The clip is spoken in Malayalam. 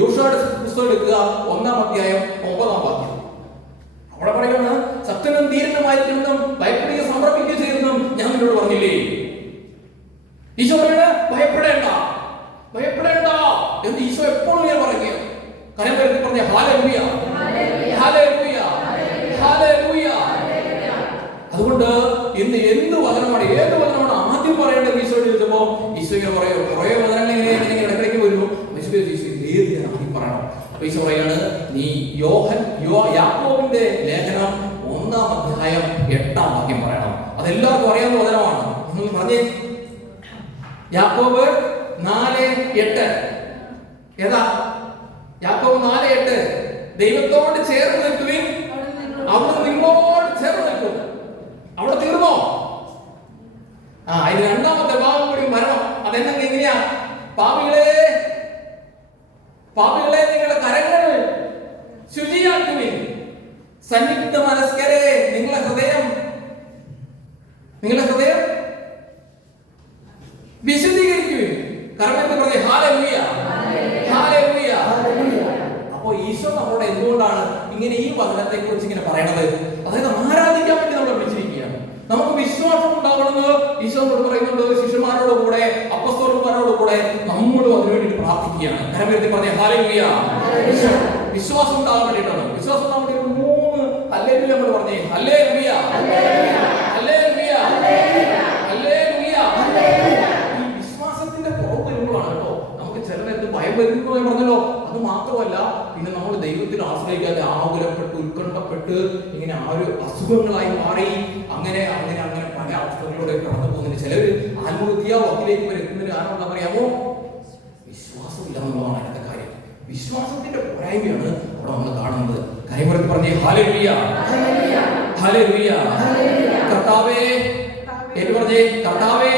യോശുവയുടെ പുസ്തകം എടുക്കുക, 1-ാം അധ്യായം 9-ാം വാക്യം. അവിടെ പറയുകയാണ്, സത്യനും ധീരനുമായിരിക്കുന്നതും ഭയപ്പെടുകയും സമർപ്പിക്കുകയും ചെയ്യുന്നതും ഞാൻ നിന്നോട് പറഞ്ഞില്ലേ. ഈശോ പറയുന്നത് ഭയപ്പെടേണ്ട, ഭയപ്പെടേണ്ട എന്ന് ഈശോ എപ്പോഴും ഞാൻ പറയുക. കരം വരുത്തി പറഞ്ഞ ഹല്ലേലൂയ, ഹല്ലേലൂയ, ഹല്ലേലൂയ. അതുകൊണ്ട് ഇന്ന് എന്ത് വചനമാണ്, ഏത് വചനമാണ് ആദ്യം പറയേണ്ടത് ഈശോ ചോദിച്ചപ്പോ ഈശോ ഇങ്ങനെ പറയോ, കുറേ വചനങ്ങൾ ഇങ്ങനെ ഇടയ്ക്കിടയ്ക്ക് വരുന്നു. ഏത് ഞാൻ ആദ്യം പറയണം? അപ്പൊ ഈശോ പറയാണ്, നീ യാക്കോബിന്റെ ലേഖനം 1-ാം അധ്യായം 8-ാം വാക്യം പറയണം. അതെല്ലാവർക്കും അറിയാവുന്ന വചനമാണ്. ഒന്ന് പറഞ്ഞേ, യാക്കോബ് 4:8. ഏതാ? യാക്കോബ് 4:8. ദൈവത്തോട് ചേർന്ന് നിൽക്കുവിൻ, അവിടുന്ന് നിങ്ങളോട് ചേർന്ന് നിൽക്കും. അവിടെ തീർന്നോ? അതിന് രണ്ടാമത്തെ ഭാഗം കൂടി വരണം. അതെങ്ങനെയാ? പാപികളെ നിങ്ങളുടെ കരങ്ങൾ ശുചിയാക്കുവിൻ, സംയുക്ത മനസ്കരെ നിങ്ങളുടെ ഹൃദയം വിശുദ്ധീകരിക്കുവിൻ. കർമ്മത്തെ പറഞ്ഞ ഹല്ലേലൂയ, ഹല്ലേലൂയ. അപ്പോ ഈശോ നമ്മളോട് എന്തുകൊണ്ടാണ് ഇങ്ങനെ ഈ വചനത്തെ കുറിച്ച് ഇങ്ങനെ പറയണത്? അതായത് ആരാധിക്കാൻ വേണ്ടി നമ്മളെ വിളിച്ചിരിക്കുകയാണ്. നമുക്ക് വിശ്വാസം ഉണ്ടാവണമെന്ന് ഈശോ നമ്മളോട് പറയുന്നുണ്ട്. ശിഷ്യന്മാരോട് കൂടെ, അപ്പസ്തോലന്മാരോട് കൂടെ നമ്മളും അതിനുവേണ്ടി പ്രാർത്ഥിക്കുകയാണ്. കർമ്മത്തെ പറഞ്ഞ ഹല്ലേലൂയ. വിശ്വാസം ഉണ്ടാകാൻ വേണ്ടിയിട്ടാണ്. വിശ്വാസം ഉണ്ടാകാൻ വേണ്ടി 3 ഹല്ലേലൂയ നമ്മൾ പറഞ്ഞേ. Hallelujah, hallelujah, hallelujah. ഈ വിശ്വാസത്തിന്റെ കുറവ് വരുമ്പോഴാണ് കേട്ടോ നമുക്ക് ചിലരെന്ത് ഭയം വരുന്നു എന്ന് പറഞ്ഞല്ലോ. അത് മാത്രമല്ല, പിന്നെ നമ്മൾ ദൈവത്തിൽ ആശ്രയിക്കാതെ ആകുലപ്പെട്ട് ഉത്കണ്ഠപ്പെട്ട് ഇങ്ങനെ ആ ഒരു അസുഖങ്ങളായി മാറി അങ്ങനെ പല അവസ്ഥകളിലൂടെ കടന്നു പോകുന്നതിന് ചിലർ ആത്മഹത്യാ വക്കിലേക്ക് വരുന്നതിന് കാരണം എന്താ പറയാമോ? വിശ്വാസമില്ല എന്നുള്ളതാണ് അതിന്റെ കാര്യം. വിശ്വാസത്തിന്റെ പോരായ്മയാണ് അവിടെ നമ്മൾ കാണുന്നത്. കൈമറത്ത് പറഞ്ഞേ ഹല്ലേലൂയ, ഹല്ലേലൂയ. കർത്താവേ എന്ന് പറഞ്ഞേ, കർത്താവേ